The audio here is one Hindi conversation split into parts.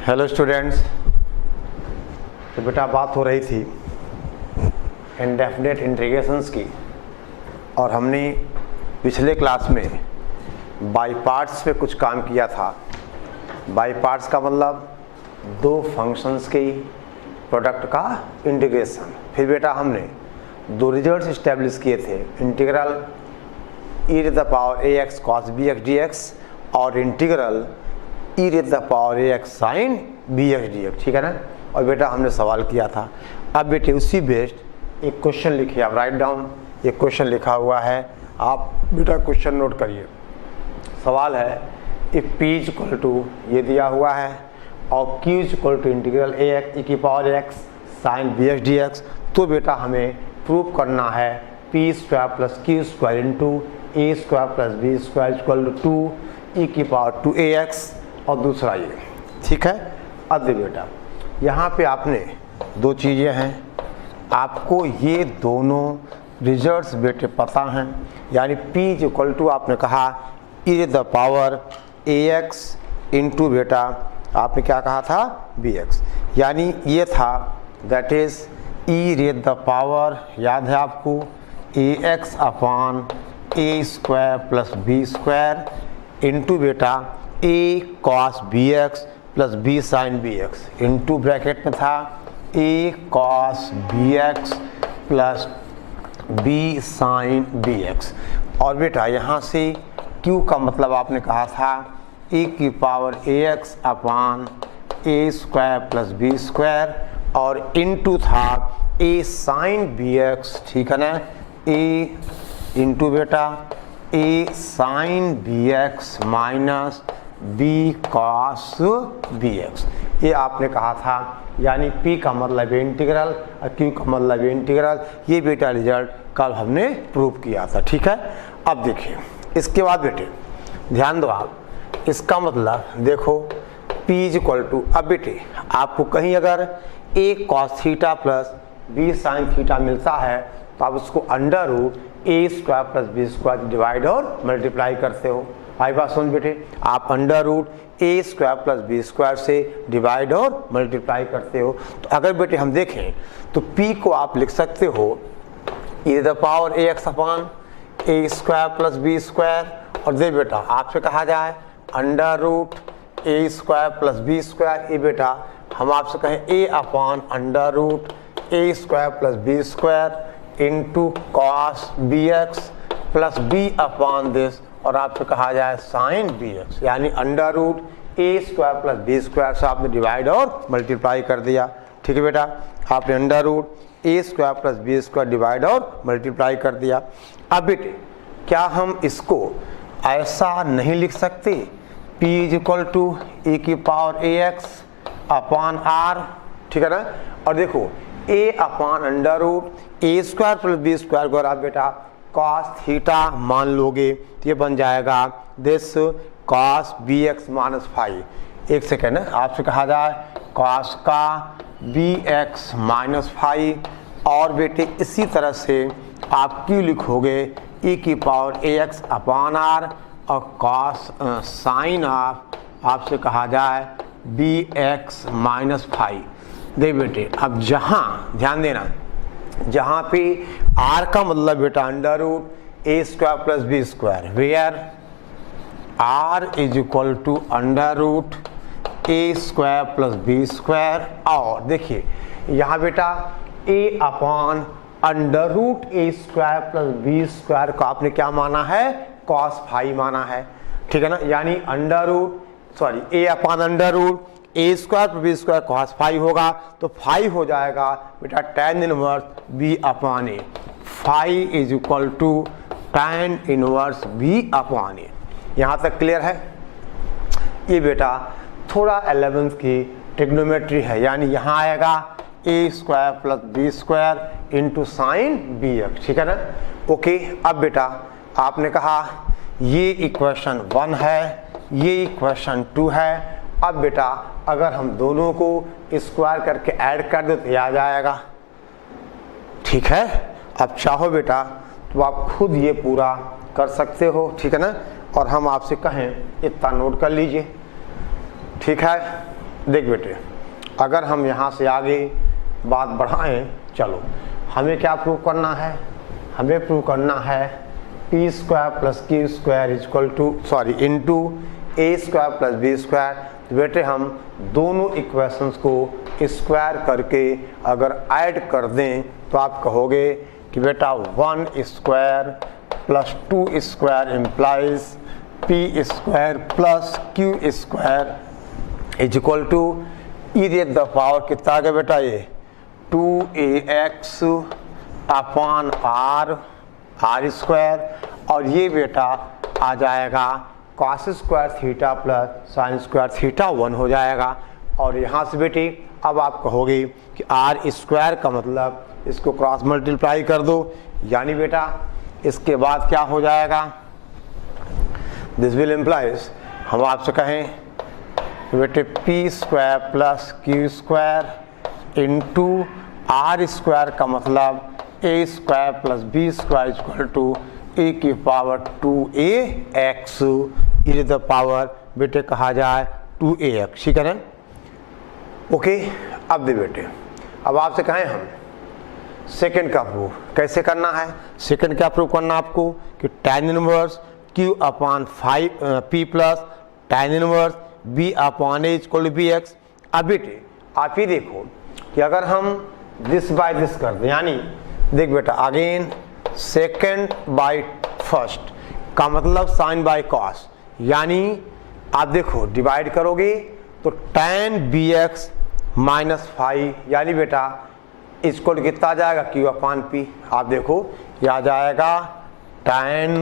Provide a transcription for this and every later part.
Hello students. तो बेटा बात हो रही थी इंडेफिनिट इंटीग्रेशंस की, और हमने पिछले क्लास में बाई पार्ट्स पे कुछ काम किया था। बाई पार्ट्स का मतलब दो फंक्शंस के प्रोडक्ट का इंटीग्रेशन। फिर बेटा हमने दो रिजल्ट्स इस्टेब्लिश किए थे, integral e to the power ax cos bx dx और integral e to the power ax sin bx dx, ठीक है ना। और बेटा हमने सवाल किया था। अब बेटे उसी बेस्ड एक क्वेश्चन लिखिए, आप राइट डाउन। एक क्वेश्चन लिखा हुआ है, आप बेटा क्वेश्चन नोट करिए। सवाल है इफ p इक्वल टू ये दिया हुआ है और q equal to integral ax e की power x sin bx dx, तो बेटा हमें प्रूव करना है p square plus q square into a square plus b square equal to 2 e की पावर 2ax, और दूसरा ये, ठीक है। अब देखिए बेटा यहाँ पे आपने दो चीज़ें हैं, आपको ये दोनों रिजल्ट्स बेटे पता हैं। यानी p इक्वल टू आपने कहा e to the power ax into बेटा आपने क्या कहा था bx, यानी ये था that is e to the power, याद है आपको, ax upon a square plus b square into बेटा a cos bx plus b sin bx into bracket में था a cos bx plus b sin bx। और बेटा यहाँ से q का मतलब आपने कहा था a की power ax upon a square plus b square, और इंटू था a sin bx, ठीक है ना, a इंटू बेटा a sin bx minus b cos bx, ये आपने कहा था। यानी p का मतलब इंटीग्रल और q का मतलब इंटीग्रल। ये बेटा रिजल्ट कल हमने प्रूव किया था, ठीक है। अब देखिए इसके बाद बेटे ध्यान दो आप, इसका मतलब देखो p इक्वल टू, अब बेटे आपको कहीं अगर a cos theta plus b sin theta मिलता है तो आप उसको under root a square plus b square divide और मल्टीप्लाई करते हो। भाई बात सुन बेटे, आप under root a square plus b square से डिवाइड और मल्टीप्लाई करते हो। तो अगर बेटे हम देखें तो p को आप लिख सकते हो e to the power ax upon a square plus b square, और दे बेटा आपसे कहा जाए under root a square plus b square, ये बेटा हम आपसे कहें a upon under root a square plus b square into cos bx plus b upon this, और आपसे कहा जाए साइन bx, यानी under root a square plus b square से आपने डिवाइड और मल्टीप्लाई कर दिया, ठीक है बेटा। आपने under root a square plus b square divide और मल्टीप्लाई कर दिया। अब बेटे क्या हम इसको ऐसा नहीं लिख सकते p इक्वल टू e की पावर ax अपॉन r, ठीक है ना। और देखो a upon under root a square plus b square को आप बेटा cos थीटा मान लोगे तो ये बन जाएगा दिस cos bx माइनस 5। एक सेकेंड है, आपसे कहा जाए cos का bx माइनस 5, और बेटे इसी तरह से आप क्यों लिखोगे e की पावर ax अपॉन r और cos साइन आपसे कहा जाए bx माइनस 5। देख बेटे अब जहाँ ध्यान देना, जहाँ पे r का मतलब बेटा under root a square plus b square, where r is equal to under root a square plus b square, और देखिए यहाँ बेटा a upon under root a square plus b square को आपने क्या माना है, cos फाई माना है, ठीक है ना। यानी under root a upon under root a square plus b square cos phi होगा, तो फाई हो जाएगा बेटा tan inverse b upon a। Phi is equal to tan inverse b upon a। यहाँ तक क्लियर है। ये बेटा थोड़ा 11th की ट्रिग्नोमेट्री है, यानी यहाँ आएगा a square plus b square into sine bx, ठीक है ना। ओके, अब बेटा आपने कहा ये इक्वेशन 1 है, ये इक्वेशन 2 है। अब बेटा अगर हम दोनों को स्क्वायर करके ऐड कर दे तो आ जाएगा, ठीक है। अब चाहो बेटा तो आप खुद ये पूरा कर सकते हो, ठीक है ना। और हम आपसे कहें इतना नोट कर लीजिए, ठीक है। देख बेटे, अगर हम यहाँ से आगे बात बढ़ाएं, चलो हमें क्या प्रूव करना है, हमें प्रूव करना है P square plus Q square equal to into A square plus B square. तो बेटे हम दोनों इक्वेशंस को स्क्वायर करके अगर ऐड कर दें तो आप कहोगे कि बेटा 1 square plus 2 square implies P square plus Q square is equal to E to the power कितना आ गया बेटा, ये 2ax अपॉन आर स्क्वायर, और ये बेटा आ जाएगा cos square theta plus sine square theta 1 हो जाएगा। और यहाँ से बेटी अब आप कहोगे कि आर स्क्वायर का मतलब इसको क्रॉस मल्टीप्लाई कर दो, यानी बेटा इसके बाद क्या हो जाएगा, दिस विल इम्प्लाइज, हम आपसे कहें बेटे P square plus Q square into R square का मतलब A square plus B square equal to A की power 2ax E the power बेटे कहा जाए 2ax, ठीक है ना। ओके, अब दे बेटे, अब आपसे कहें हम सेकंड का प्रूफ कैसे करना है। सेकंड क्या प्रूफ करना आपको कि tan inverse q upon 5 p plus tan inverse b upon a equal to bx। अब बेटे आप ही देखो कि अगर हम दिस बाय दिस कर दें, यानी देख बेटा अगेन सेकंड बाय फर्स्ट का मतलब साइन बाय कॉस, यानी आप देखो डिवाइड करोगे तो tan bx माइनस 5, यानी बेटा इसको कितना आ जाएगा q अपॉन p। आप देखो ये आ जाएगा tan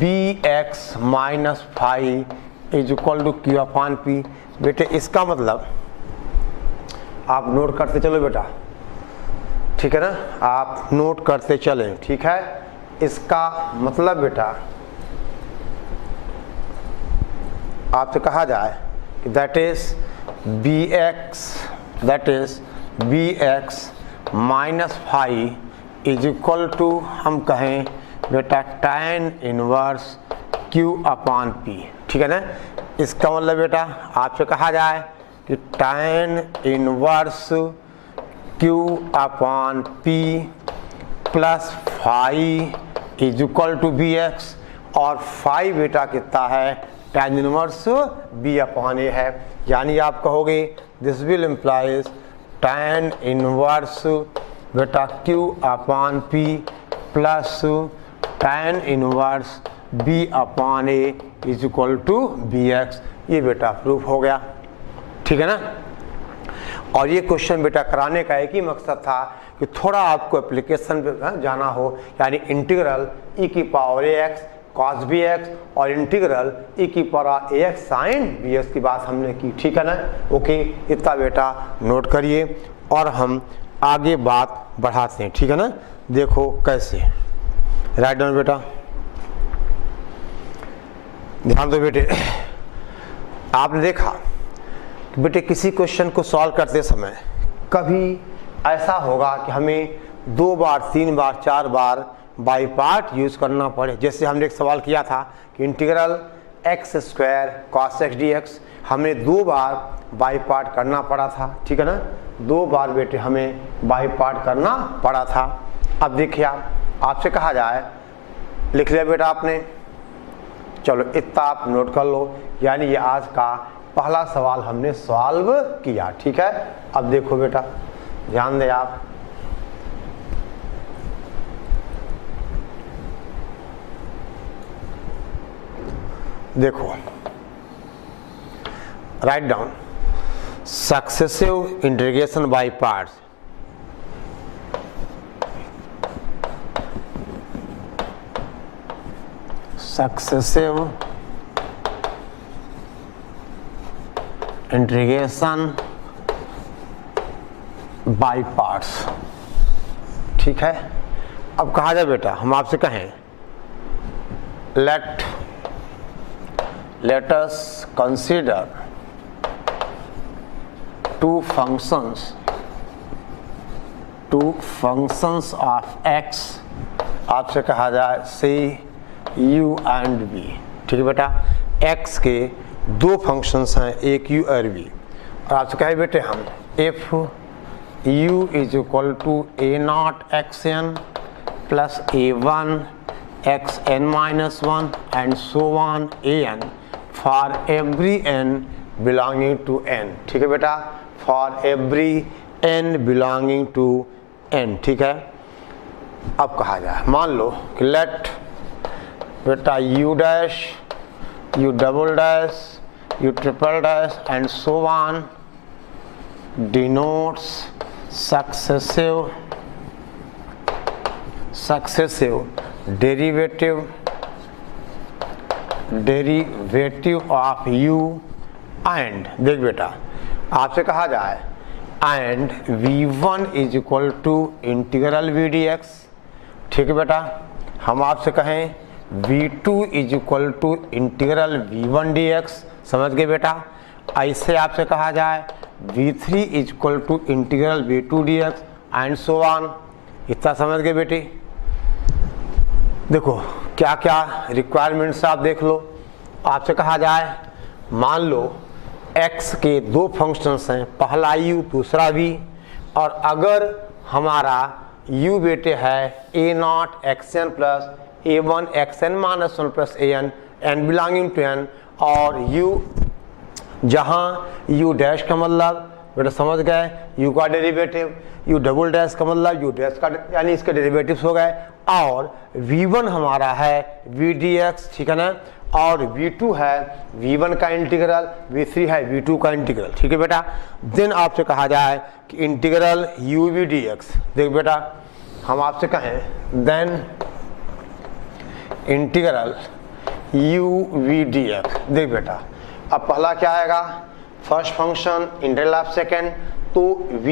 bx minus 5 is equal to q upon p। बेटे इसका मतलब आप नोट करते चलो बेटा, ठीक है ना, आप नोट करते चलें, ठीक है। इसका मतलब बेटा आपसे कहा जाए कि that is bx minus 5 is equal to हम कहें बेटा tan inverse q upon p, ठीक है ना। इसका मतलब बेटा आपसे कहा जाए कि tan inverse q upon p plus 5 is equal to bx, और 5 बेटा कितना है tan inverse b upon a है, यानी आप कहोगे this will implies tan inverse बेटा q upon p plus tan inverse b upon a is equal to bx। ये बेटा प्रूफ हो गया, ठीक है ना। और ये क्वेश्चन बेटा कराने का एक ही मकसद था कि थोड़ा आपको एप्लीकेशन पे जाना हो, यानी इंटीग्रल e की पावर ax cos bx और इंटीग्रल e की पावर ax sin bx की बात हमने की, ठीक है ना। ओके, इतना बेटा नोट करिए और हम आगे बात बढ़ाते हैं, ठीक है ना। देखो कैसे, राइट डाउन बेटा, ध्यान दो बेटे। आपने देखा बेटे किसी क्वेश्चन को सॉल्व करते समय कभी ऐसा होगा कि हमें 2 बार 3 बार 4 बार बाई पार्ट यूज़ करना पड़े। जैसे हमने एक सवाल किया था कि integral x square cos x dx हमें 2 बार बाई पार्ट करना पड़ा था, ठीक है ना। 2 बार बेटे हमें बाई पार्ट करना पड़ा था। अब देखिए आपसे कहा जाए, लिख लिया बेटा आपने, चलो इतना आप नोट कर लो, यानी ये आज का पहला सवाल हमने सॉल्व किया, ठीक है। अब देखो बेटा, ध्यान दें आप, देखो write down successive integration by parts. Successive integration by parts, ठीक है। अब कहा जाए बेटा, हम आपसे कहें let us consider two functions of x, आपसे कहा जाए c u and b, ठीक है बेटा। x के 2 फंक्शंस हैं, एक u और b। और आपसे कहे बेटे हम if u is equal to A not X N plus A one X N minus one and so on A N for every N belonging to N. ठीक है बेटा, for every N belonging to N. ठीक है, अब कहा जाए मान लो कि लेट बेटा u dash u double dash u triple dash and so on denotes successive derivative of u and देख बेटा आपसे कहा जाए and v1 is equal to integral v dx। ठीक है बेटा, हम आपसे कहें v2 is equal to integral v1 dx। समझ गए बेटा, ऐसे आपसे कहा जाए v3 is equal to integral v2 dx and so on. इतना समझ गए बेटी। देखो क्या क्या रिक्वायरमेंट्स आप देख लो। आपसे कहा जाए मान लो x के दो फंक्शंस हैं, पहला u दूसरा v, और अगर हमारा u बेटे है a not X N plus A one X N minus one plus A N N belonging to N, और u जहाँ u डैश का मतलब बेटा समझ गए u का डेरिवेटिव, u डबल डैश का मतलब u डैश का यानी इसके डेरिवेटिव्स हो गए, और v1 हमारा है v dx। ठीक है ना, और v2 है v1 का इंटीग्रल, v3 है v2 का इंटीग्रल। ठीक है बेटा, देन आपसे कहा जाए कि इंटीग्रल u v dx। देख बेटा हम आपसे कहें then integral u v dx। देख बेटा अब पहला क्या आएगा, first function integral of second, तो v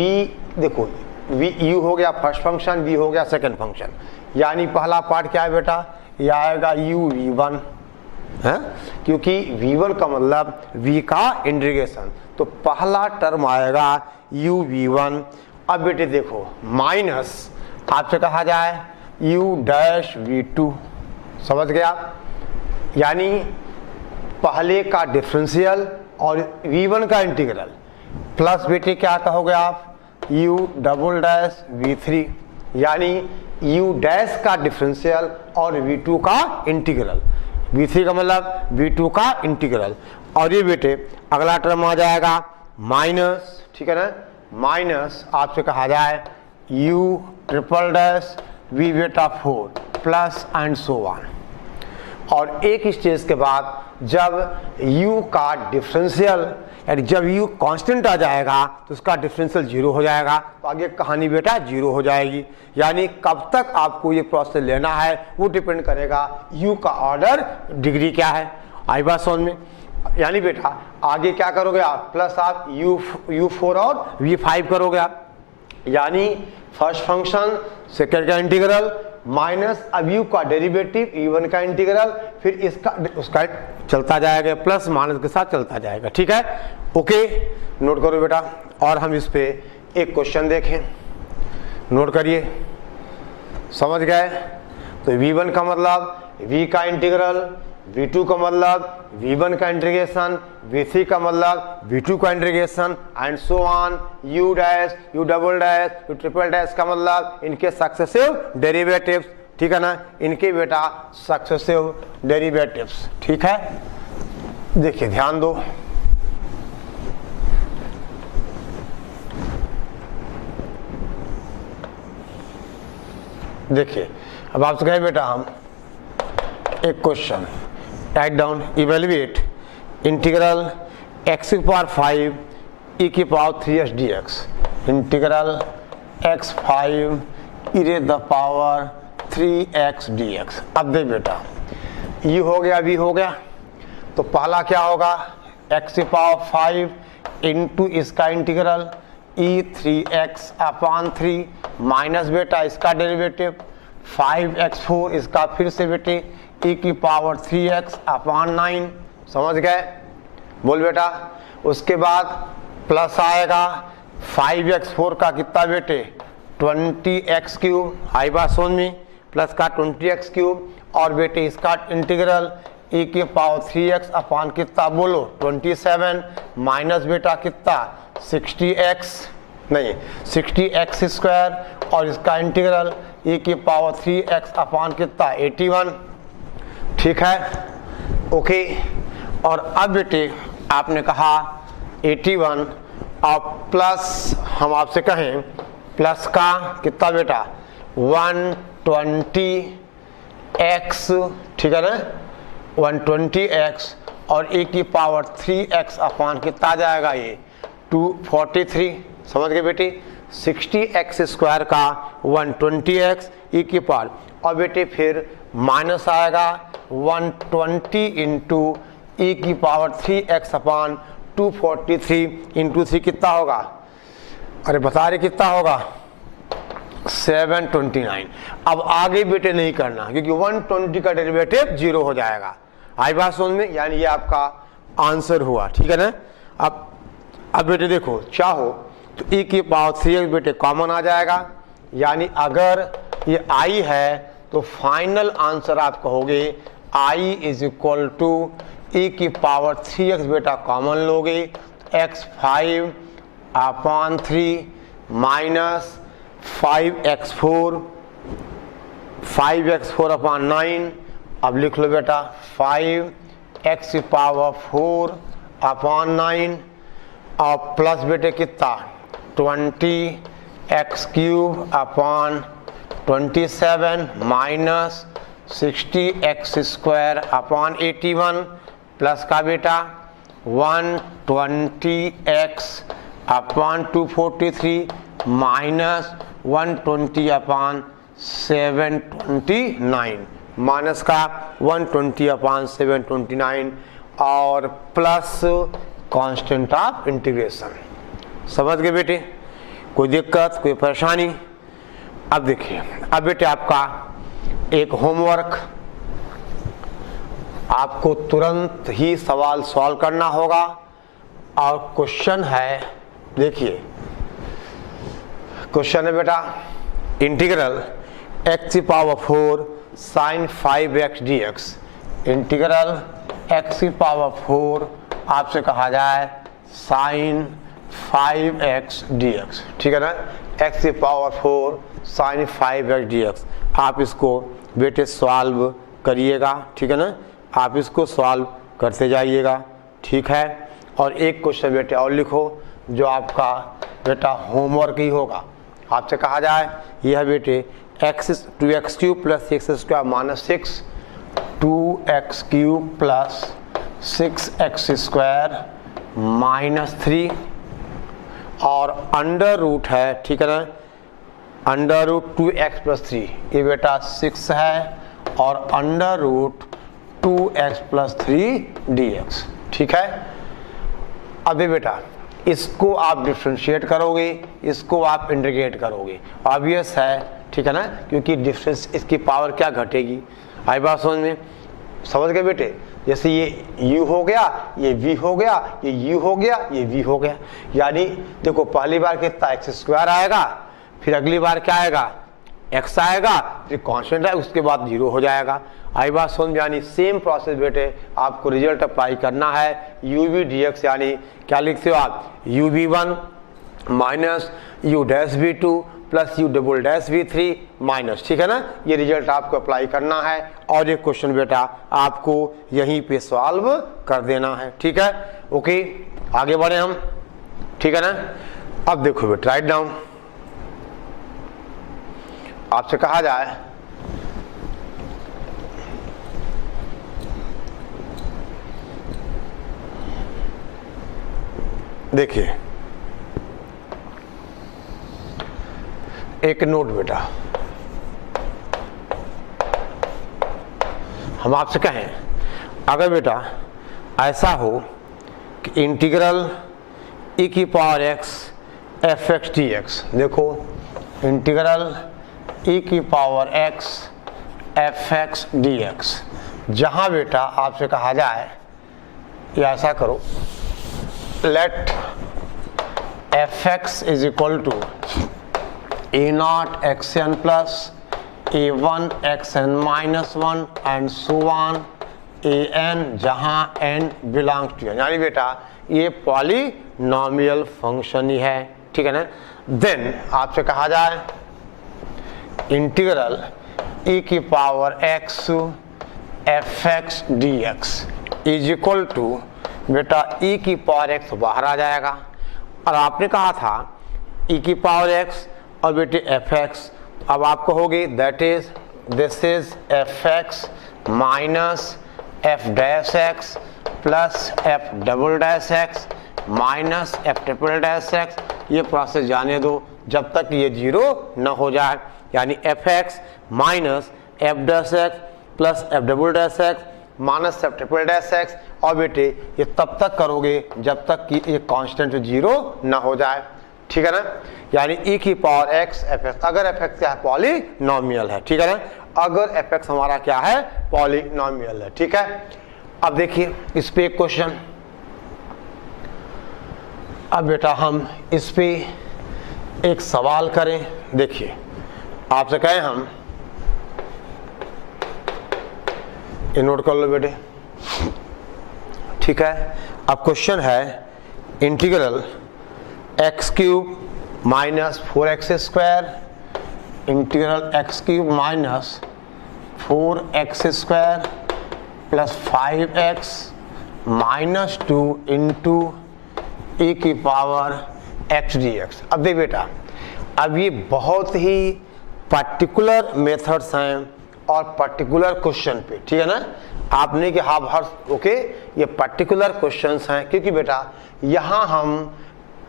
देखो v u हो गया फर्स्ट फंक्शन, v हो गया सेकेंड फंक्शन, यानी पहला पार्ट क्या है बेटा, ये आएगा u v1 है, क्योंकि v1 का मतलब v का इंटीग्रेशन, तो पहला टर्म आएगा u v1। अब बेटे देखो माइनस आपसे कहा जाए u डैश v2। समझ गया, यानी पहले का डिफरेंशियल और v1 का इंटीग्रल, प्लस बेटे क्या कहोगे आप u डबल डैश v3, यानी u डैश का डिफरेंशियल और v2 का इंटीग्रल, v3 का मतलब v2 का इंटीग्रल, और ये बेटे अगला टर्म आ जाएगा माइनस। ठीक है ना, माइनस आपसे कहा जाए u ट्रिपल डैश v बेटा 4 प्लस एंड सो ऑन, और एक स्टेज के बाद जब u का डिफरेंशियल यानी जब u कांस्टेंट आ जाएगा तो उसका डिफरेंशियल जीरो हो जाएगा, तो आगे कहानी बेटा जीरो हो जाएगी। यानी कब तक आपको ये प्रोसेस लेना है वो डिपेंड करेगा u का ऑर्डर डिग्री क्या है। आई बात समझ में, यानी बेटा आगे क्या करोगे आप, प्लस आप u4 और v5 करोगे आप, यानी फर्स्ट फंक्शन सेकेंड का इंटीग्रल माइनस अब u का डेरिवेटिव u1 का इंटीग्रल, फिर इसका उसका चलता जाएगा, प्लस माइनस के साथ चलता जाएगा। ठीक है, ओके नोट करो बेटा। और हम इस पे एक क्वेश्चन देखें, नोट करिए, समझ गए। तो v1 का मतलब v का इंटीग्रल, v2 का मतलब v1 का इंटीग्रेशन, v3 का मतलब v2 का integration and so on, u dash u double dash u triple dash का मतलब इनके सक्सेसिव डेरिवेटिव्स। ठीक है ना, इनके बेटा सक्सेसिव डेरिवेटिव्स। ठीक है, देखिए ध्यान दो, देखिए अब आपसे कहे बेटा हम एक question write down, evaluate integral x की पावर 5 e की power 3x dx, integral x5 e रे द पावर 3x dx। अब देख बेटा ये हो गया v हो गया, तो पहला क्या होगा x की पावर 5 इंटू इसका इंटीग्रल e3x अपॉन 3 माइनस बेटा इसका डेरिवेटिव 5x4 इसका फिर से बेटे e की पावर 3x अपॉन 9। समझ गए, बोल बेटा। उसके बाद प्लस आएगा 5x4 का कितना बेटे 20x क्यूब, हाई बात समझ में, प्लस का 20x क्यूब, और बेटे इसका इंटीग्रल e की पावर 3x अपान कितना बोलो 27 माइनस बेटा कितना 60x स्क्वायर और इसका इंटीग्रल e की पावर 3x अपान कितना 81। ठीक है, ओके। और अब बेटे आपने कहा 81 और प्लस हम आपसे कहें प्लस का कितना बेटा 120x, ठीक है ना 120x और e की पावर 3x अपान कितना आ जाएगा ये 243। समझ गए बेटे, 60x स्क्वायर का 120x e की पावर और बेटे फिर माइनस आएगा 120 इंटू e की पावर 3x अपान 243 इंटू 3 कितना होगा, अरे बता रहे कितना होगा 729। अब आगे बेटे नहीं करना क्योंकि 120 का डेरिवेटिव 0 हो जाएगा। आई बात समझ में, यानी ये आपका आंसर हुआ। ठीक है ना। अब बेटे देखो चाहो तो e की पावर 3x बेटे कॉमन आ जाएगा, यानी अगर ये i है तो फाइनल आंसर आप कहोगे i is equal to e की पावर 3x बेटा कॉमन लोगे x5 अपान 3 माइनस 5x4 अपान 9। अब लिख लो बेटा 5x की पावर 4 अपान 9 और प्लस बेटे कितना 20x क्यूब अपान 27 minus 60x square upon 81 plus का बेटा 120x अपान 243 माइनस 120 अपान 729 माइनस का 120 अपान 729 और प्लस कांस्टेंट ऑफ इंटीग्रेशन। समझ गए बेटे, कोई दिक्कत कोई परेशानी। अब देखिए, अब बेटे आपका एक होमवर्क, आपको तुरंत ही सवाल सॉल्व करना होगा और क्वेश्चन है, देखिए क्वेश्चन है बेटा इंटीग्रल x की पावर 4 साइन 5x dx, इंटीग्रल x की पावर 4 आपसे कहा जाए साइन 5x dx। ठीक है ना, x की पावर 4 साइन 5x dx। आप इसको बेटे सॉल्व करिएगा। ठीक है ना, आप इसको सॉल्व करते जाइएगा। ठीक है, और एक क्वेश्चन बेटे और लिखो जो आपका बेटा होमवर्क ही होगा। आपसे कहा जाए यह है बेटे x2x cube plus x square minus 6 2x cube plus 6x square minus 3 और अंडर रूट है। ठीक है ना, अंडर रूट 2x प्लस 3 ये बेटा 6 है और under root 2x plus 3 dx। ठीक है, अभी बेटा इसको आप डिफ्रेंशिएट करोगे, इसको आप इंटीग्रेट करोगे, ऑब्वियस है। ठीक है ना, क्योंकि डिफरेंस इसकी पावर क्या घटेगी। आई बात समझ में, समझ गए बेटे। जैसे ये u हो गया, ये v हो गया, ये u हो गया, ये v हो गया, यानी देखो पहली बार कितना x स्क्वायर आएगा, फिर अगली बार क्या आएगा x आएगा, फिर कांस्टेंट है, उसके बाद 0 हो जाएगा। आई बात समझ, यानी सेम प्रोसेस बेटे आपको रिजल्ट अप्लाई करना है uv dx, यानी क्या लिखते हो आप uv1 minus u dash v2 plus u double dash v3 minus. ठीक है ना, ये रिजल्ट आपको अप्लाई करना है और ये क्वेश्चन बेटा आपको यहीं पे सॉल्व कर देना है। ठीक है, ओके आगे बढ़े हम। ठीक है ना, अब देखो बेटा राइट डाउन, आपसे कहा जाए देखिए एक नोट बेटा, हम आपसे कहें अगर बेटा ऐसा हो कि इंटीग्रल e की पावर x fx dx, देखो इंटीग्रल e की पावर x fx dx, जहां बेटा आपसे कहा जाए या ऐसा करो let fx is equal to a0 xn plus a1 xn minus 1 and so on an जहां n बिलोंग्स टू n, यानी बेटा ये पॉलिनोमियल फंक्शन ही है, ठीक है ना। देन आपसे कहा जाए इंटीग्रल e की power x fx dx is equal to बेटा e की पावर x बाहर आ जाएगा, और आपने कहा था e की पावर x और बेटे fx, अब आप कहोगे that is this is fx minus f dash x plus f double dash x minus f triple dash x, ये प्रोसेस जाने दो जब तक ये जीरो न हो जाए, यानी fx minus f dash x plus f double dash x minus f triple dash x, और बेटे ये तब तक करोगे जब तक कि ये कांस्टेंट जीरो न हो जाए, ठीक है ना। यानी e की पावर x fx, अगर fx क्या है पॉलिनोमियल है, ठीक है ना, अगर fx हमारा क्या है पॉलिनोमियल है, ठीक है। अब देखिए इस पे एक क्वेश्चन, अब बेटा हम इस पे एक सवाल करें। देखिए आपसे कहें हम, ये नोट कर लो बेटे, ठीक है। अब क्वेश्चन है integral x cube minus 4x square integral x cube minus 4x square plus 5x minus 2 into e की पावर x dx। अब देख बेटा, अब ये बहुत ही पर्टिकुलर मेथड्स हैं और पर्टिकुलर क्वेश्चन पे, ठीक है ना। आपने कि हाँ हर ओके, ये पर्टिकुलर क्वेश्चंस हैं क्योंकि बेटा यहाँ हम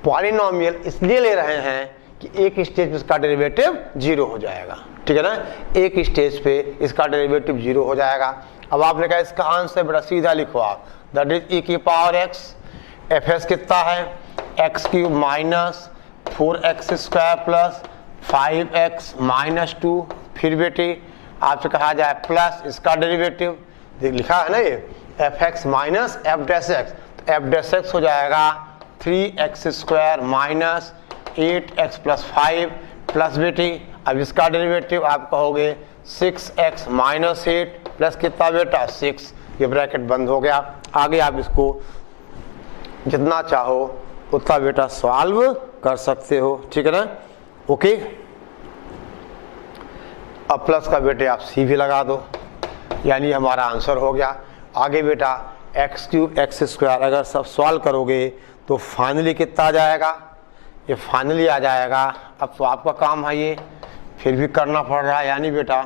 पॉलिनोमियल इसलिए ले रहे हैं कि एक स्टेज पे इसका डेरिवेटिव जीरो हो जाएगा, ठीक है ना, एक स्टेज पे इसका डेरिवेटिव जीरो हो जाएगा। अब आपने कहा इसका आंसर बेटा सीधा लिखो आप, दैट इज e की पावर x, fs कितना है x cube minus 4x square plus 5x minus 2, फिर बेटे आपसे कहा जाए प्लस इसका डेरिवेटिव लिखा है ना ये fx minus f dash x, तो f डैश x हो जाएगा 3x square minus 8x plus 5 plus बेटे अब इसका डेरिवेटिव आप कहोगे 6x माइनस 8 प्लस कितना बेटा 6, ये ब्रैकेट बंद हो गया। आगे आप इसको जितना चाहो उतना बेटा सॉल्व कर सकते हो, ठीक है ना, ओके। अब प्लस का बेटे आप सी भी लगा दो, यानी हमारा आंसर हो गया। आगे बेटा एक्स क्यूब एक्स स्क्वायर अगर सब सॉल्व करोगे तो फाइनली कितना आ जाएगा, ये फाइनली आ जाएगा। अब तो आपका काम है ये, फिर भी करना पड़ रहा है, यानी बेटा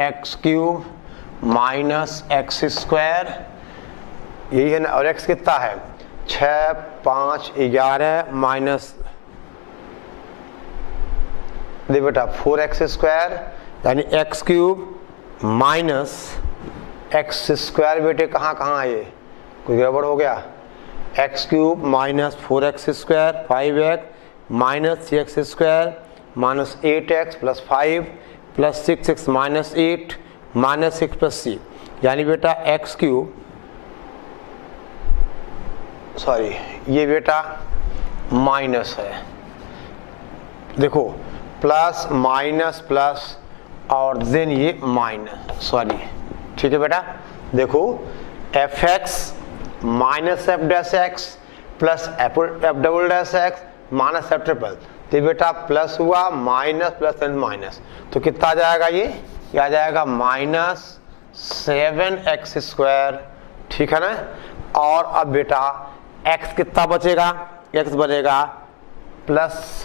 x cube minus x square, यही है ना, और एक्स कितना है 6 5 11 माइनस दे बेटा 4x स्क्वायर, यानी x cube minus x square बेटे कहाँ कहाँ है, ये कोई गड़बड़ हो गया, x cube minus 4x square 5x minus 6x square minus 8x plus 5 plus 6x minus 8 minus 6 plus c, यानी बेटा एक्स क्यूब सॉरी ये बेटा माइनस है, देखो प्लस माइनस प्लस और देन ये माइनस सॉरी, ठीक है बेटा। देखो F x minus F dash x plus F double dash x minus F triple, तो बेटा प्लस हुआ माइनस प्लस एंड माइनस, तो कितना आ जाएगा ये आ जाएगा माइनस 7x स्क्वायर, ठीक है ना। और अब बेटा x कितना बचेगा, x बचेगा प्लस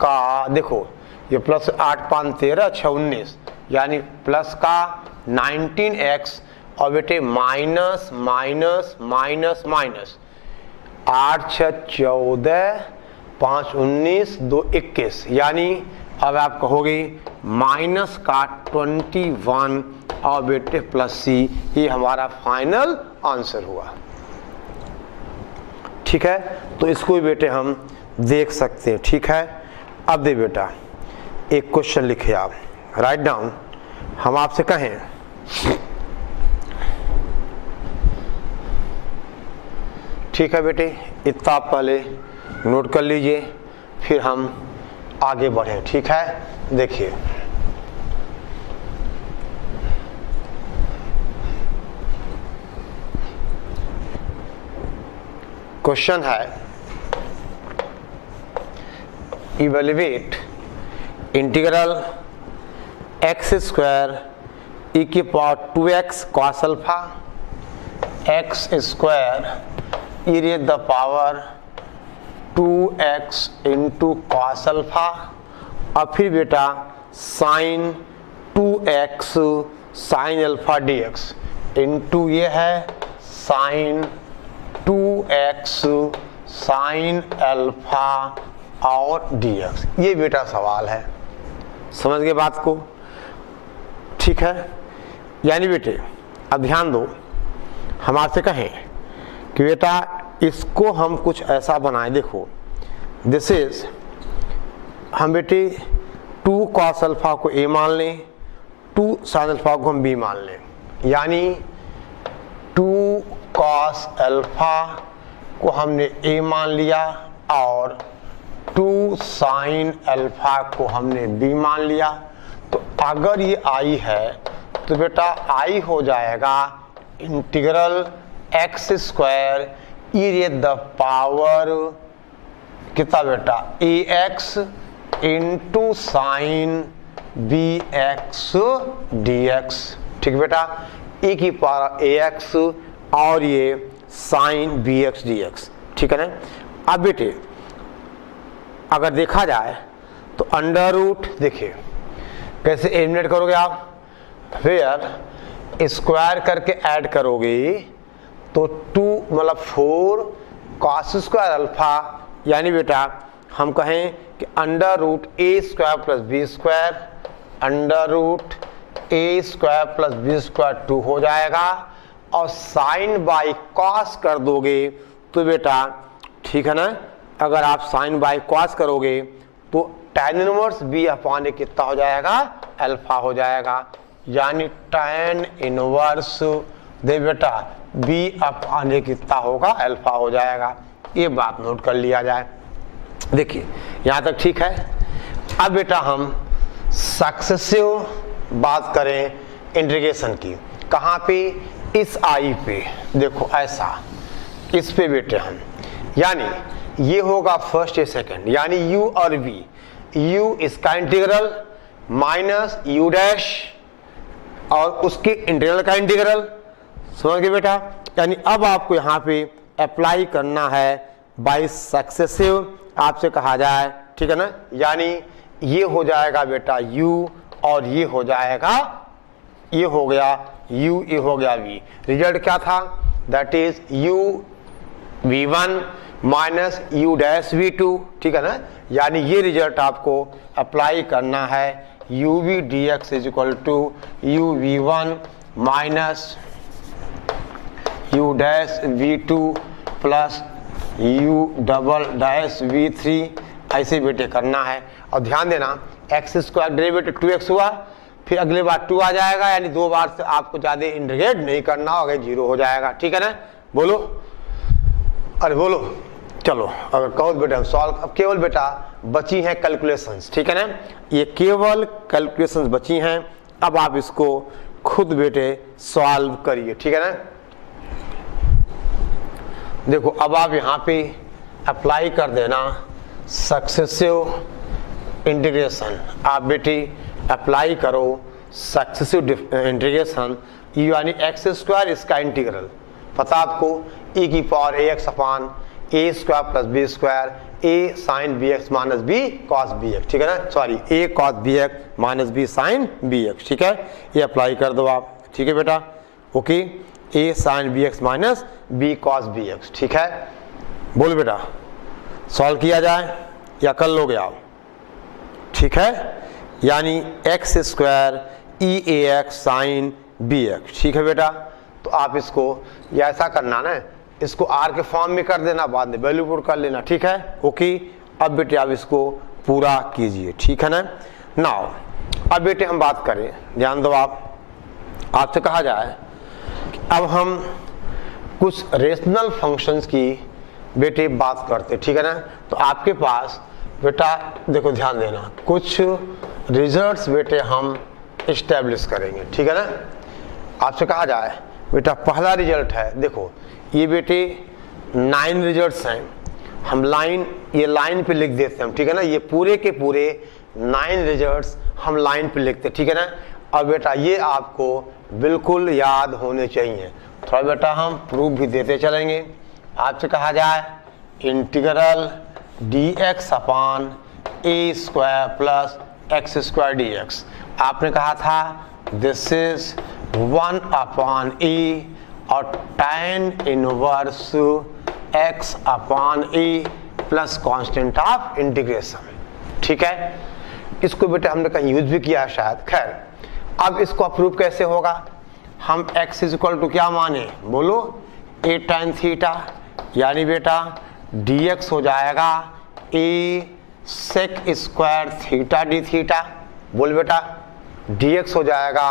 का, देखो ये प्लस 8 5 13 6 19, यानी प्लस का 19x और बेटे माइनस माइनस माइनस माइनस 8 6 14 5 19 2 21, यानी अब आप कहोगे माइनस का 21 और बेटे प्लस सी, ये हमारा फाइनल आंसर हुआ, ठीक है। तो इसको भी बेटे हम देख सकते हैं, ठीक है। अब दे बेटा एक क्वेश्चन लिखे आप, राइट डाउन, हम आपसे कहें ठीक है बेटे, इतना आप पहले नोट कर लीजिए, फिर हम आगे बढ़े, ठीक है। देखिए क्वेश्चन है evaluate integral X square E की power 2x cos alpha X square E raise the power 2x into cos alpha और फिर बेटा sine 2x sine alpha dx into ये है साइन 2x साइन अल्फा और dx। ये बेटा सवाल है, समझ गए बात को? ठीक है, यानी बेटे अब ध्यान दो, हम आपसे कहें कि बेटा इसको हम कुछ ऐसा बनाए, देखो दिस इज, हम बेटे 2 cos अल्फा को a मान लें, 2 sin अल्फा को हम b मान लें, यानी 2 cos अल्फा को हमने a मान लिया और 2 sin अल्फा को हमने b मान लिया। तो अगर ये i है तो बेटा i हो जाएगा integral X square E raise the power कितना बेटा ax into sine bx dx। ठीक बेटा, e की पावर ax और ये साइन bx dx। ठीक है ना? अब बेटे अगर देखा जाए तो अंडर रूट, देखिए कैसे एलिमिनेट करोगे आप, फिर स्क्वायर करके ऐड करोगे तो 2 मतलब 4 cos स्क्वायर अल्फा, यानी बेटा हम कहें कि under root a square plus B square, under root a square plus B square 2 हो जाएगा और साइन बाई कॉस कर दोगे तो बेटा ठीक है ना, अगर आप साइन बाई कॉस करोगे तो tan inverse b upon a कितना हो जाएगा, अल्फा हो जाएगा, यानी tan इनवर्स दे बेटा b अपॉन a कितना होगा, अल्फा हो जाएगा। ये बात नोट कर लिया जाए। देखिए यहाँ तक ठीक है। अब बेटा हम सक्सेसिव बात करें इंटीग्रेशन की, कहाँ पे, इस आई पे, देखो ऐसा इस पे बेटे हम, यानी ये होगा फर्स्ट या सेकंड, यानी u और v, u इसका इंटीग्रल माइनस u डैश और उसके इंटीग्रल का इंटीग्रल, समझ गए बेटा? यानी अब आपको यहाँ पे अप्लाई करना है बाय सक्सेसिव, आपसे कहा जाए, ठीक है ना, यानी ये हो जाएगा बेटा u और ये हो जाएगा, ये हो गया u, ये हो गया v। रिजल्ट क्या था, that is u v1 minus u dash v2। ठीक है ना, यानी ये रिजल्ट आपको अप्लाई करना है, uv dx is equal to u v1 minus u dash v2 plus u double dash v3, ऐसे बेटे करना है। और ध्यान देना एक्स स्क्वायर डेरिवेटिव 2x हुआ, फिर अगले बार 2 आ जाएगा, यानी 2 बार से आपको ज्यादा इंटीग्रेट नहीं करना होगा, 0 हो जाएगा। ठीक है ना, बोलो, अरे बोलो, चलो अगर कहो बेटा हम सॉल्व, अब केवल बेटा बची हैं कैलकुलेशंस। ठीक है ना, ये केवल कैलकुलेशंस बची हैं, अब आप इसको खुद बेटे सॉल्व करिए। ठीक है ना, देखो अब आप यहाँ पे अप्लाई कर देना सक्सेसिव इंटीग्रेशन, आप बेटी अप्लाई करो सक्सेसिव इंटीग्रेशन, यानी एक्स स्क्वायर इसका इंटीग्रल, पता आपको e की power ax upon a square plus B square a sine bx minus b cos bx। ठीक है ना, sorry a cos bx minus b sine bx। ठीक है, ये अप्लाई कर दो आप। ठीक है बेटा, okay, a sine bx minus b cos bx। ठीक है, बोल बेटा सॉल्व किया जाए या कर लोगे आप? ठीक है, यानी एक्स स्क्वायर ई ए एक्स साइन बी एक्स। ठीक है बेटा, तो आप इसको या ऐसा करना ना, इसको आर के फॉर्म में कर देना, बाद में वैल्यू पुट कर लेना। ठीक है, ओके, अब बेटे आप इसको पूरा कीजिए। ठीक है ना, नाउ अब बेटे हम बात करें, ध्यान दो आप, आपसे कहा जाए कि अब हम कुछ रेशनल फंक्शंस की बेटे बात करते। ठीक है ना, तो आपके पास बेटा देखो ध्यान देना, कुछ रिजल्ट्स बेटे हम इस्टेब्लिश करेंगे। ठीक है ना, आपसे कहा जाए बेटा पहला रिजल्ट है, देखो ये बेटे 9 रिजल्ट्स हैं, हम ये लाइन पे लिख देते हैं, ठीक है ना। ये पूरे के पूरे 9 रिजल्ट्स हम लाइन पे लिखते हैं, ठीक है ना। अब बेटा ये आपको बिल्कुल याद होने चाहिए। थोड़ा बेटा हम प्रूफ भी देते चलेंगे। आपसे कहा जाए integral dx upon a square plus x square dx, आपने कहा था दिस इज 1 अपान a और tan inverse x upon a plus constant of integration, ठीक है। इसको बेटा हमने कहीं यूज भी किया है शायद। खैर अब इसको अप्रूव कैसे होगा, हम x इक्वल टू क्या माने, बोलो a tan थीटा, यानी बेटा dx हो जाएगा a sec square theta D theta, बोल बेटा dx हो जाएगा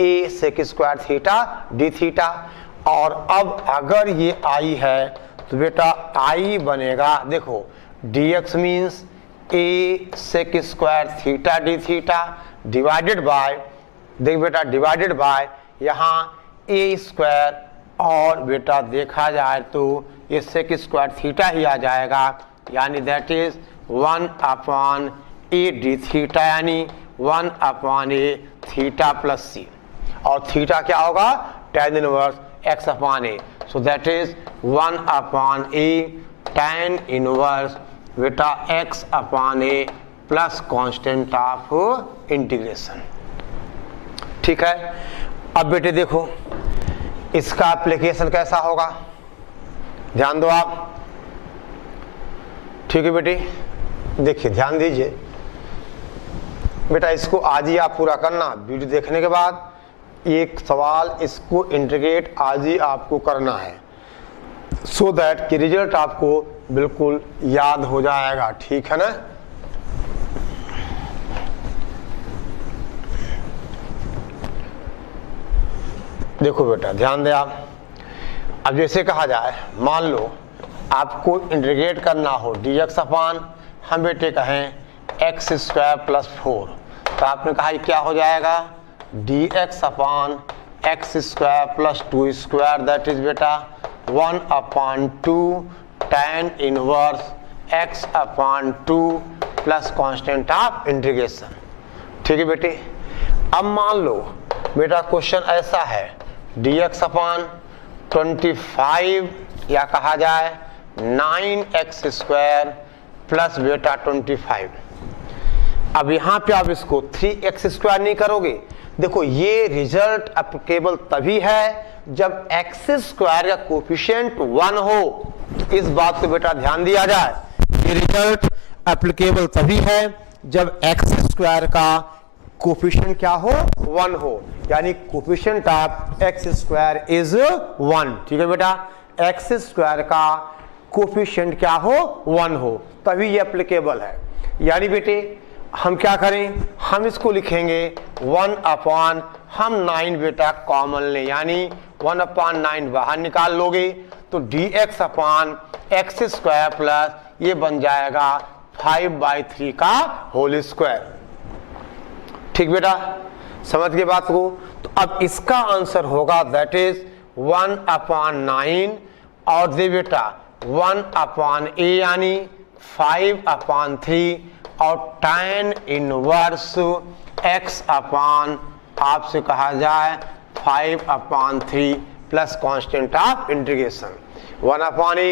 a sec square theta D theta. और अब अगर ये i है तो बेटा i बनेगा, देखो dx means a sec square theta D theta divided by, देख बेटा डिवाइडेड बाय यहाँ a स्क्वायर, और बेटा देखा जाए तो ये सेक स्क्वायर थीटा ही आ जाएगा, यानी that is 1 upon a D theta, यानी 1 upon a theta plus C, और थीटा क्या होगा tan inverse x upon a, so that is 1 upon a tan inverse बेटा x upon a plus constant of integration, ठीक है। अब बेटे देखो इसका एप्लीकेशन कैसा होगा, ध्यान दो आप, ठीक है बेटी। देखिए ध्यान दीजिए बेटा, इसको आज ही आप पूरा करना, वीडियो देखने के बाद एक सवाल इसको इंटीग्रेट आज ही आपको करना है, सो दैट कि रिजल्ट आपको बिल्कुल याद हो जाएगा, ठीक है ना। देखो बेटा ध्यान दे आप, अब जैसे कहा जाए मान लो आपको इंटीग्रेट करना हो dx अपान, हम बेटे कहें एक्स स्क्वायर प्लस 4, तो आपने कहा क्या हो जाएगा dx upon x square plus 2 square, that is बेटा 1 अपान 2 tan inverse x upon 2 plus constant of integration, ठीक है बेटे। अब मान लो बेटा क्वेश्चन ऐसा है dx अपान 25 या कहा जाए 9x स्क्वायर प्लस बेटा 25, अब यहाँ पे आप इसको 3x स्क्वायर नहीं करोगे, देखो ये रिजल्ट एप्लीकेबल तभी है जब x स्क्वायर का कोफिशिएंट 1 हो, इस बात को बेटा ध्यान दिया जाए, ये रिजल्ट एप्लीकेबल तभी है जब x स्क्वायर का कोफिशिएंट क्या हो 1 हो, यानी coefficient of x square is 1, ठीक है बेटा। एक्स स्क्वायर का कोफिशिएंट क्या हो 1 हो, तभी ये एप्लीकेबल है। यानी बेटे हम क्या करें, हम इसको लिखेंगे 1 अपान, हम 9 बेटा कॉमन ले, यानी 1 अपान 9 बाहर निकाल लोगे तो dx अपान एक्स स्क्वायर प्लस ये बन जाएगा 5/3 का होल स्क्वायर, ठीक बेटा, समझ गए बात को। तो अब इसका आंसर होगा दैट इज 1 अपान 9 और दे बेटा 1 अपान a यानी 5 अपान 3 और tan इनवर्स x अपान आपसे कहा जाए 5 अपान 3 plus constant of integration 1 upon a,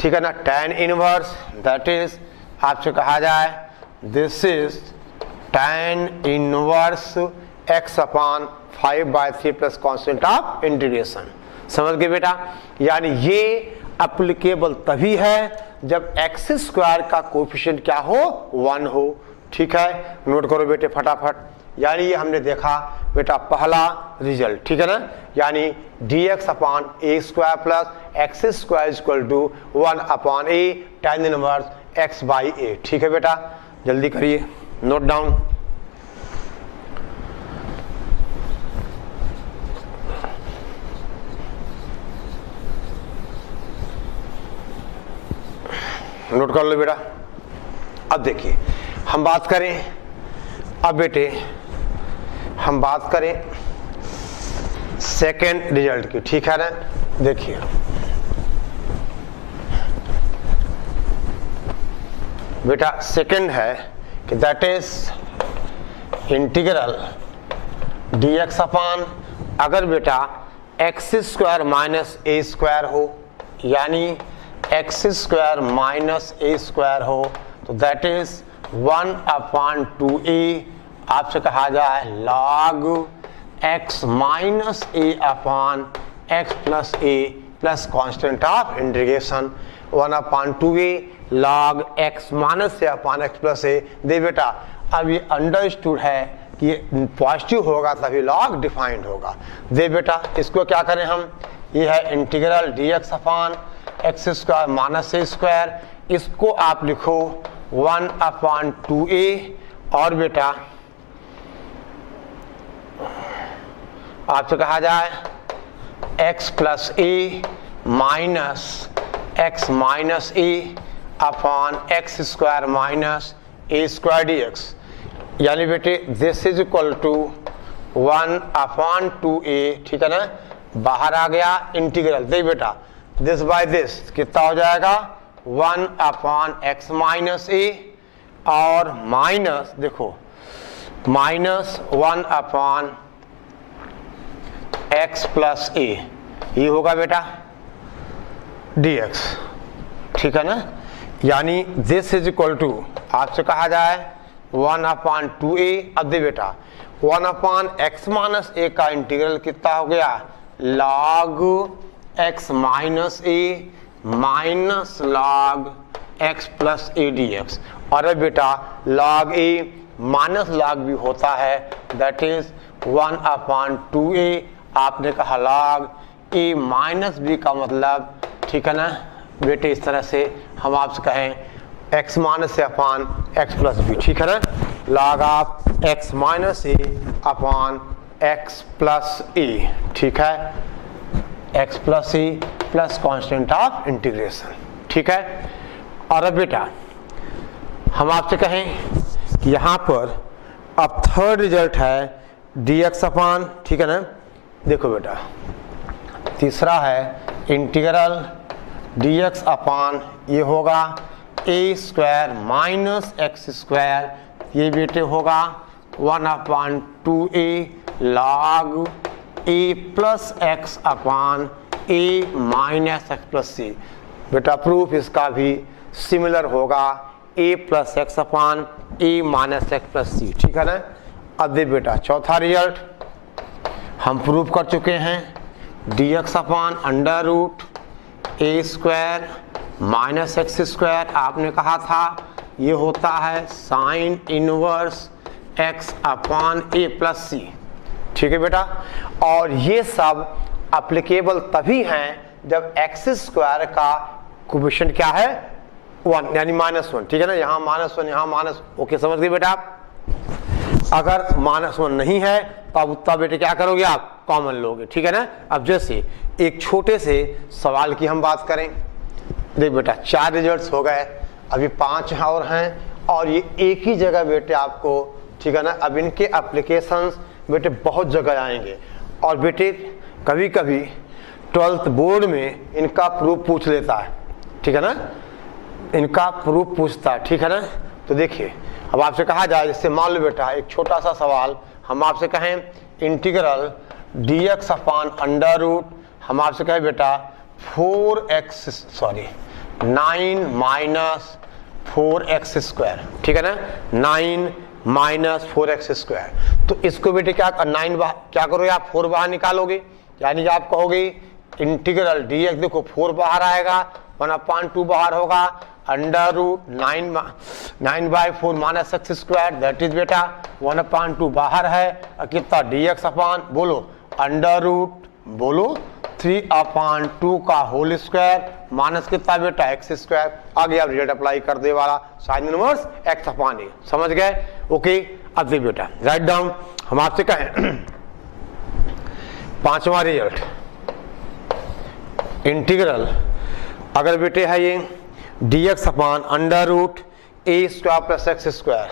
ठीक है ना, tan इनवर्स दैट इज आपसे कहा जाए this is tan inverse x upon 5/3 plus constant of integration, समझ गए बेटा। यानी ये एप्लीकेबल तभी है जब एक्स स्क्वायर का कोफिशिएंट क्या हो 1 हो, ठीक है, नोट करो बेटे फटाफट। यानी ये हमने देखा बेटा पहला रिजल्ट, ठीक है ना, यानी dx upon a square plus x square equal to 1 upon a tan inverse x/a, ठीक है बेटा, जल्दी करिए नोट डाउन। नोट कर लो बेटा। अब देखिए हम बात करें, अब बेटे हम बात करें सेकेंड रिजल्ट की, ठीक है ना। देखिए बेटा सेकंड है कि दैट इज इंटीग्रल dx अपान, अगर बेटा एक्स स्क्वायर माइनस ए स्क्वायर हो, यानी एक्स स्क्वायर माइनस ए स्क्वायर हो, तो दैट इज 1/2a आपसे कहा जाए log x minus A upon X plus A plus constant of integration 1/2a log x minus A upon X plus A. दे बेटा अब ये अंडरस्टूड है कि ये पॉजिटिव होगा तभी लॉग डिफाइंड होगा। दे बेटा इसको क्या करें हम, ये है इंटीग्रल dx अपान एक्स स्क्वायर माइनस ए स्क्वायर, इसको आप लिखो 1/2a और बेटा आपसे कहा जाए x plus A minus x minus A upon x square minus A square dx, यानी बेटे this is equal to 1/2a, ठीक है ना, बाहर आ गया इंटीग्रल। दे बेटा दिस बाय दिस कितना हो जाएगा 1/x माइनस ए और माइनस देखो माइनस 1/x प्लस ए, ये होगा बेटा dx, ठीक है ना, यानी दिस इज इक्वल टू आपसे कहा जाए 1/2a। अब दे बेटा 1/x माइनस ए का इंटीग्रल कितना हो गया log x माइनस ए माइनस log x प्लस ए dx, और अब बेटा log a माइनस log भी होता है, दैट इज 1/2a। आपने कहा log a माइनस b का मतलब, ठीक है ना बेटे, इस तरह से हम आपसे कहें x minus A upon X plus B, ठीक है ना, log of x minus A upon X plus A, ठीक है, x plus A plus constant of integration, ठीक है। और अब बेटा हम आपसे कहें कि यहाँ पर अब थर्ड रिजल्ट है dx अपान, ठीक है ना, देखो बेटा तीसरा है इंटीग्रल dx अपान, ये होगा A square minus x square, ये बेटे होगा 1/2a log a plus X upon A minus X plus C. बेटा प्रूफ इसका भी सिमिलर होगा, a plus X upon A minus X plus C, ठीक है ना। अब दे बेटा चौथा रिजल्ट हम प्रूफ कर चुके हैं, dx अपान अंडर रूट ए स्क्वायर माइनस एक्स स्क्वायर, आपने कहा था ये होता है साइन इनवर्स x अपान ए प्लस सी, ठीक है बेटा। और ये सब एप्लीकेबल तभी हैं जब एक्स स्क्वायर का कोएफिशिएंट क्या है 1, यानी -1, ठीक है ना, यहाँ -1 यहाँ माइनस, ओके समझ गए बेटा। अगर -1 नहीं है तो अब उत्तर बेटे क्या करोगे आप, कॉमन लोगे, ठीक है ना। अब जैसे एक छोटे से सवाल की हम बात करें, देख बेटा 4 रिजल्ट्स हो गए, अभी 5 और हैं और ये एक ही जगह बेटे आपको, ठीक है ना। अब इनके एप्लीकेशंस बेटे बहुत जगह आएंगे और बेटे कभी कभी 12th बोर्ड में इनका प्रूफ पूछ लेता है, ठीक है ना, इनका प्रूफ पूछता है, ठीक है ना। तो देखिए अब आपसे कहा जाए, जैसे मान लो बेटा एक छोटा सा सवाल हम आपसे कहें integral dx upon under root, हम आपसे कहें बेटा 9 माइनस 4x स्क्वायर, ठीक है ना, 9 माइनस 4x स्क्वायर। तो इसको बेटे क्या 9 क्या करोगे आप, 4 बाहर निकालोगे, यानी आप कहोगे इंटीग्रल dx, देखो 4 बाहर आएगा, 1/2 बाहर होगा, under root 9/4 minus x square, that is बेटा 1/2 बाहर है, कितना dx अपान बोलो अंडर रूट बोलो 3/2 का होल स्क्वायर माइनस कितना बेटा एक्स स्क्वायर। आगे आप रिजल्ट अप्लाई कर दे वाला साइन इनवर्स एक्स अपान ए, समझ गए, ओके। अब दे बेटा राइट डाउन, हम आपसे कहें 5वां रिजल्ट इंटीग्रल, अगर बेटे है ये dx upon under root A square plus x square,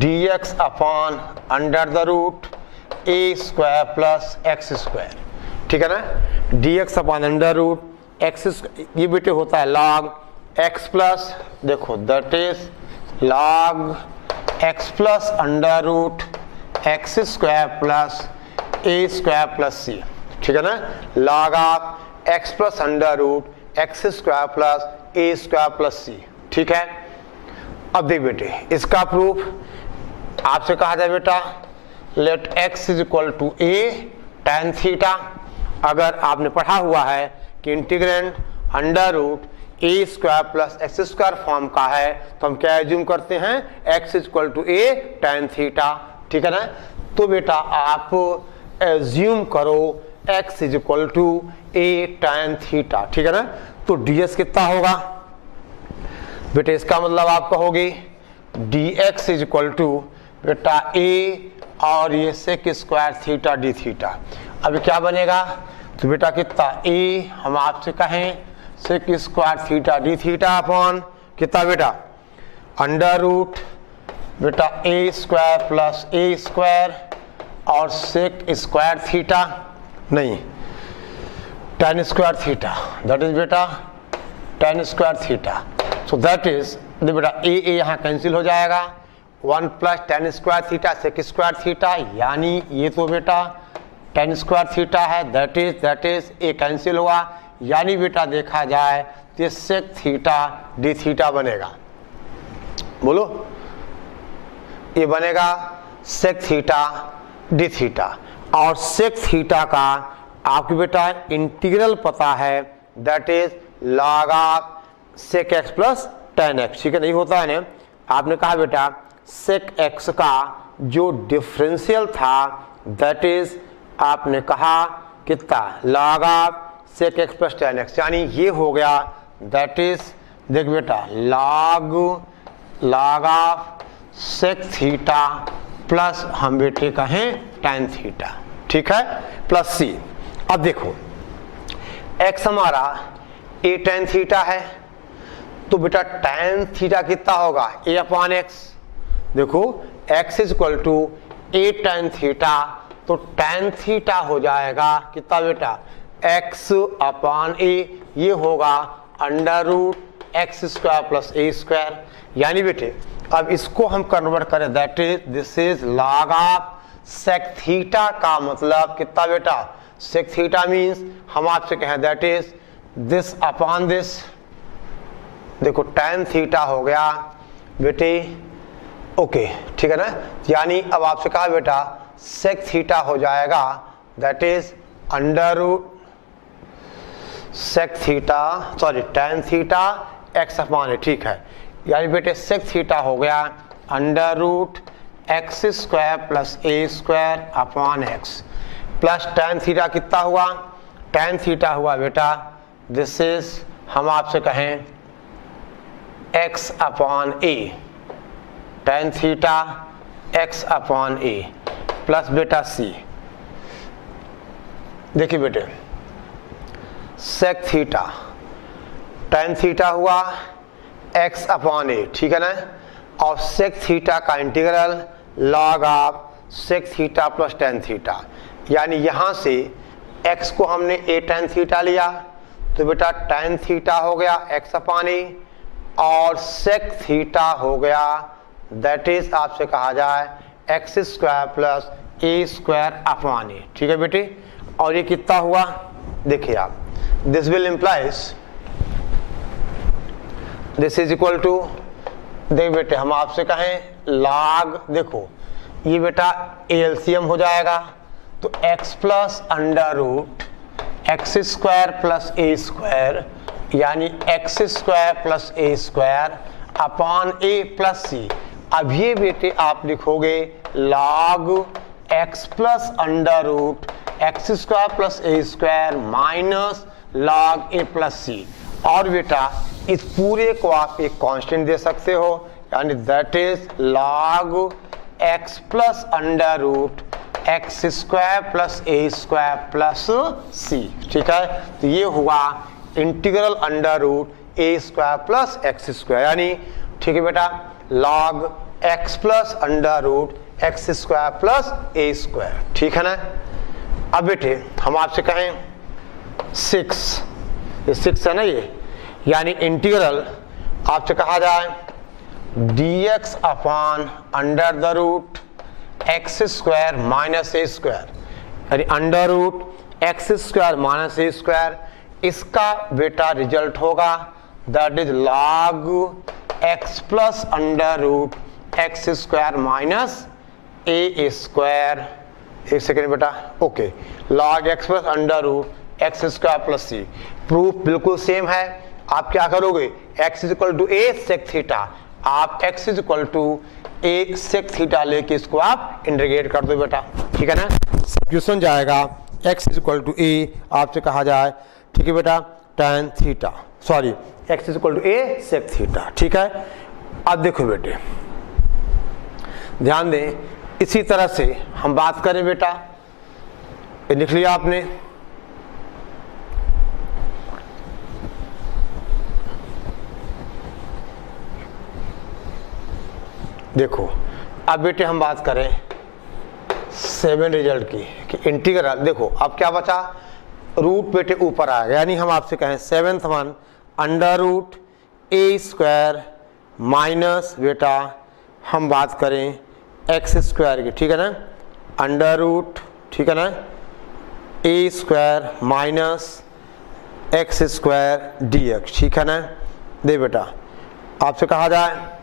dx upon under the root A square plus x square, ठीक है ना, dx upon under root X, ये बेटे होता है log एक्स प्लस, देखो that is log X plus under root x square plus A square plus C, ठीक है ना, log of x plus under root x square plus A square plus C, ठीक है। अब देख बेटे, इसका प्रूफ आपसे कहा जाए बेटा, let x is equal to A tan theta. अगर आपने पढ़ा हुआ है कि इंटीग्रेंड अंडर रूट ए square plus x square form का है, तो हम क्या एज्यूम करते हैं, x is equal to A tan theta, ठीक है ना। तो बेटा आप एज्यूम करो x is equal to A tan theta, ठीक है ना। तो ds कितना होगा बेटे, इसका मतलब आप कहोगे dx इज इक्वल टू बेटा a और ये sec square theta D theta. अभी क्या बनेगा, तो बेटा कितना a, हम आपसे कहें sec square theta D theta upon कितना बेटा, अंडर रूट बेटा a square plus a square और सेक स्क्वायर थीटा, नहीं tan square theta, that is बेटा tan square theta. So that is बेटा ए यहाँ कैंसिल हो जाएगा, 1 plus tan square theta sec square theta, यानी ये तो बेटा tan स्क्वायर थीटा है, दैट इज ए कैंसिल हुआ, यानी बेटा देखा जाए तो सेक थीटा डी थीटा बनेगा। बोलो, ये बनेगा सेक थीटा डी थीटा, और सेक थीटा का आपको बेटा इंटीग्रल पता है, that is log of sec X plus tan X, ठीक है, नहीं होता है ना। आपने कहा बेटा सेक एक्स का जो डिफरेंशियल था, दैट इज आपने कहा कितना, log of sec X plus tan X, यानी ये हो गया, दैट इज देख बेटा log of sec theta plus हम बेटे कहें tan थीटा, ठीक है, प्लस सी। अब देखो x हमारा a tan थीटा है, तो बेटा tan थीटा कितना होगा, a अपॉन एक्स। देखो x is equal to a tan theta, तो tan थीटा हो जाएगा कितना बेटा, x अपॉन a, ये होगा under root x square plus A square, यानी बेटे अब इसको हम कन्वर्ट करें, that is this is log of sec theta का मतलब कितना बेटा, सेक थीटा मीन्स हम आपसे कहें that is this upon this, देखो tan थीटा हो गया बेटे, ओके, ठीक है ना, यानी अब आपसे कहा बेटा सेक थीटा हो जाएगा, that is under root sec theta, sorry tan theta X upon A, ठीक है, यानी बेटे सेक थीटा हो गया under root x square plus A square upon X, plus tan theta कितना हुआ, tan थीटा हुआ बेटा दिस इज हम आपसे कहें x upon A, tan theta x upon A plus बेटा c। देखिए बेटे सेक थीटा tan थीटा हुआ x अपॉन ए, ठीक है ना, और सेक थीटा का integral log of sec theta plus tan theta, यानी यहां से x को हमने a tan थीटा लिया, तो बेटा tan थीटा हो गया x अपॉन ए, और सेक थीटा हो गया दैट इज आपसे कहा जाए X square plus A square upon A, ठीक है बेटे। और ये कितना हुआ, देखिए आप, this will implies this is equal to, देख बेटे हम आपसे कहें लॉग, देखो ये बेटा एलसीएम हो जाएगा, तो x plus under root x square plus A square, यानी X square plus A square upon A plus C. अब ये बेटे आप लिखोगे log X plus under root x square plus A square minus log A plus C, और बेटा इस पूरे को आप एक कांस्टेंट दे सकते हो, यानी that is log X plus under root x square plus A square plus C, ठीक है। तो ये हुआ इंटीग्रल अंडर रूट ए स्क्वायर प्लस एक्स स्क्वायर, यानी ठीक है बेटा log X plus under root x square plus A square, ठीक है ना। अब बेटे हम आपसे कहें 6, ये 6 है ना ये, यानी इंटीग्रल आपसे कहा जाए dx upon under the root x square minus A square, यानी under root x square minus ए स्क्वायर, इसका बेटा रिजल्ट होगा that is log x plus under root x square minus A square. एक सेकेंड बेटा, okay, log x plus under root x square plus c. Proof बिल्कुल सेम है। आप क्या करोगे, x equal to A sec theta, आप x equal to A sec theta लेके इसको आप इंटीग्रेट कर दो बेटा, ठीक है ना। सब्स्टिट्यूशन जाएगा x इक्वल टू ए, आपसे कहा जाए ठीक है बेटा tan theta, sorry x equal to A sec theta, ठीक है। अब देखो बेटे ध्यान दें, इसी तरह से हम बात करें बेटा, ये लिख लिया आपने, देखो अब बेटे हम बात करें 7 रिजल्ट की कि इंटीग्रल, देखो अब क्या बचा, रूट बेटे ऊपर आएगा, यानी हम आपसे कहें 7th वन अंडर रूट ए स्क्वायर माइनस बेटा हम बात करें एक्स स्क्वायर की, ठीक है ना, अंडर रूट, ठीक है ना, a square minus x square d x, ठीक है ना। दे बेटा आपसे कहा जाए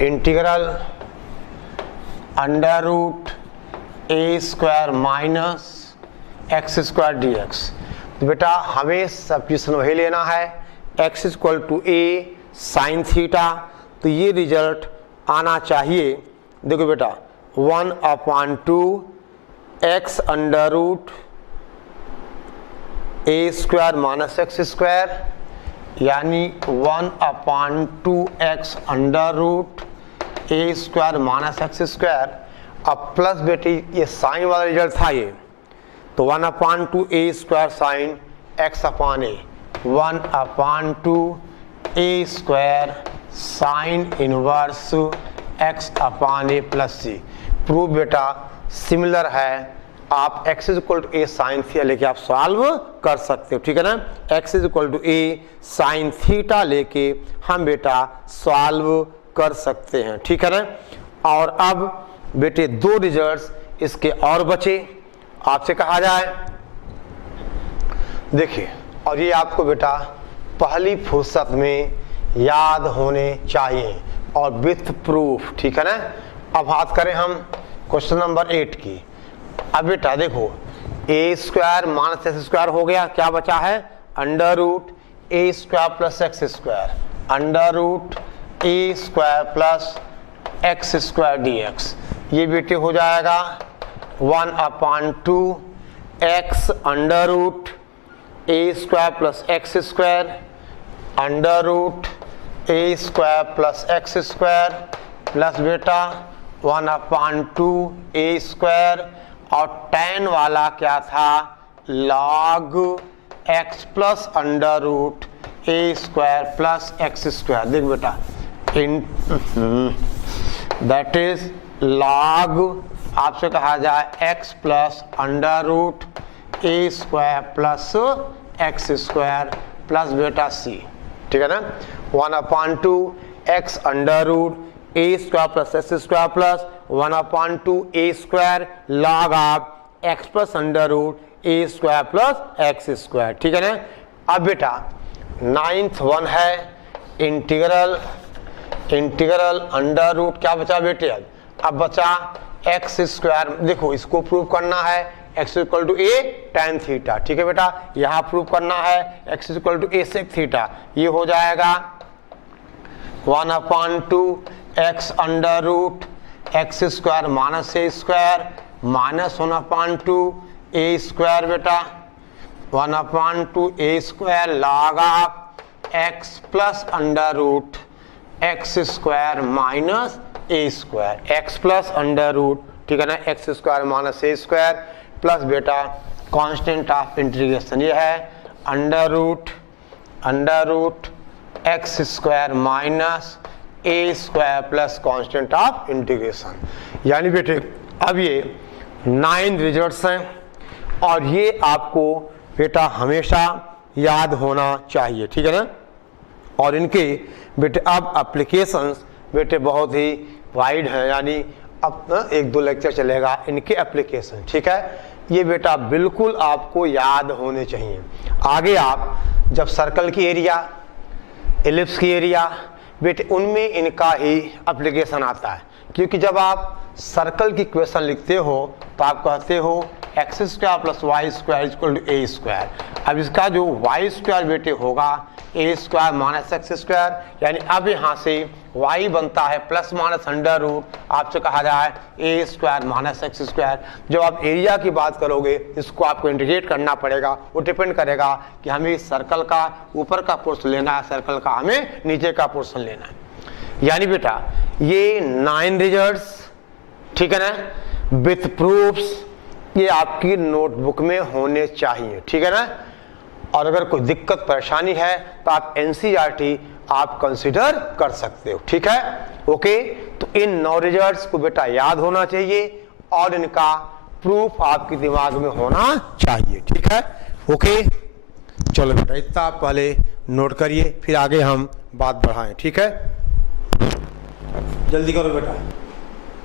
इंटीग्रल अंडर रूट ए square minus x square d x, तो बेटा हमें सब्स्टिट्यूशन वही लेना है, x equal to A sine theta, तो ये रिजल्ट आना चाहिए, देखो बेटा 1/2 एक्स अंडर रूट ए स्क्वायर माइनस एक्स स्क्वायर, यानी 1/2 एक्स अंडर रूट ए स्क्वायर माइनस एक्स स्क्वायर। अब प्लस बेटी ये साइन वाला रिजल्ट था ये, तो 1/2 a square sine x upon a, 1/2 a square sine inverse x upon A plus c. Proof बेटा सिमिलर है, आप x equal to A sine theta लेके आप सॉल्व कर सकते हो, ठीक है ना। x equal to A sine theta लेके हम बेटा सॉल्व कर सकते हैं, ठीक है ना। और अब बेटे 2 रिजल्ट्स इसके और बचे, आपसे कहा जाए, देखिए और ये आपको बेटा पहली फुर्सत में याद होने चाहिए और विथ प्रूफ, ठीक है ना। अब बात करें हम क्वेश्चन नंबर 8 की। अब बेटा देखो a square minus x square हो गया, क्या बचा है अंडर रूट ए square plus x square, under root ए square plus x square d x, ये बेटे हो जाएगा 1/2 एक्स अंडर रूट ए square plus x square under root ए square plus x square plus बेटा 1/2 ए स्क्वायर, और tan वाला क्या था log x plus under root ए स्क्वायर प्लस एक्स स्क्वायर। देख बेटा दैट इज log, आपसे कहा जाए x प्लस अंडर रूट ए square plus x square plus बेटा c, ठीक है ना। 1/2 x under root A square plus x square plus 1/2 a square log of x plus under root A square plus x square, ठीक है ना। अब बेटा 9th वन है इंटीग्रल अंडर रूट, क्या बचा बेटे, अब बचा एक्स स्क्वायर, देखो इसको प्रूव करना है x equal to A tan theta, ठीक है बेटा, यहाँ प्रूव करना है x equal to A sec theta, ये हो जाएगा 1/2 x under root x square minus A square minus 1/2 a square बेटा 1/2 a square log of x plus under root x square minus A square, x plus under root, ठीक है ना, एक्स स्क्वायर माइनस ए स्क्वायर प्लस बेटा कांस्टेंट ऑफ इंटीग्रेशन, ये है under root x square minus A square plus constant of integration. यानी बेटे अब ये 9 रिजल्ट्स हैं और ये आपको बेटा हमेशा याद होना चाहिए, ठीक है ना। और इनके बेटे अब एप्लीकेशंस बेटे बहुत ही वाइड हैं, यानी अब 1-2 लेक्चर चलेगा इनके एप्लीकेशन, ठीक है। ये बेटा बिल्कुल आपको याद होने चाहिए। आगे आप जब सर्कल की एरिया, एलिप्स की एरिया, बेटे उनमें इनका ही एप्लीकेशन आता है, क्योंकि जब आप सर्कल की क्वेश्चन लिखते हो तो आप कहते हो x² + y² = a²। अब इसका जो y² बेटे होगा a² - x², यानी अब यहाँ से y बनता है ±√, आपसे कहा जाए a² - x²। जब आप एरिया की बात करोगे इसको आपको इंटीग्रेट करना पड़ेगा, वो डिपेंड करेगा कि हमें इस सर्कल का ऊपर का पोर्शन लेना है, सर्कल का हमें नीचे का पोर्शन लेना है। यानी बेटा ये 9 रिजल्ट्स, ठीक है ना, विथ प्रूफ्स, ये आपकी नोटबुक में होने चाहिए, ठीक है ना। और अगर कोई दिक्कत परेशानी है तो आप NCERT आप कंसीडर कर सकते हो, ठीक है। ओके, तो इन 9 रिजल्ट्स को बेटा याद होना चाहिए और इनका प्रूफ आपके दिमाग में होना चाहिए, ठीक है। ओके, चलो बेटा इतना आप पहले नोट करिए, फिर आगे हम बात बढ़ाएं, ठीक है। जल्दी करो बेटा।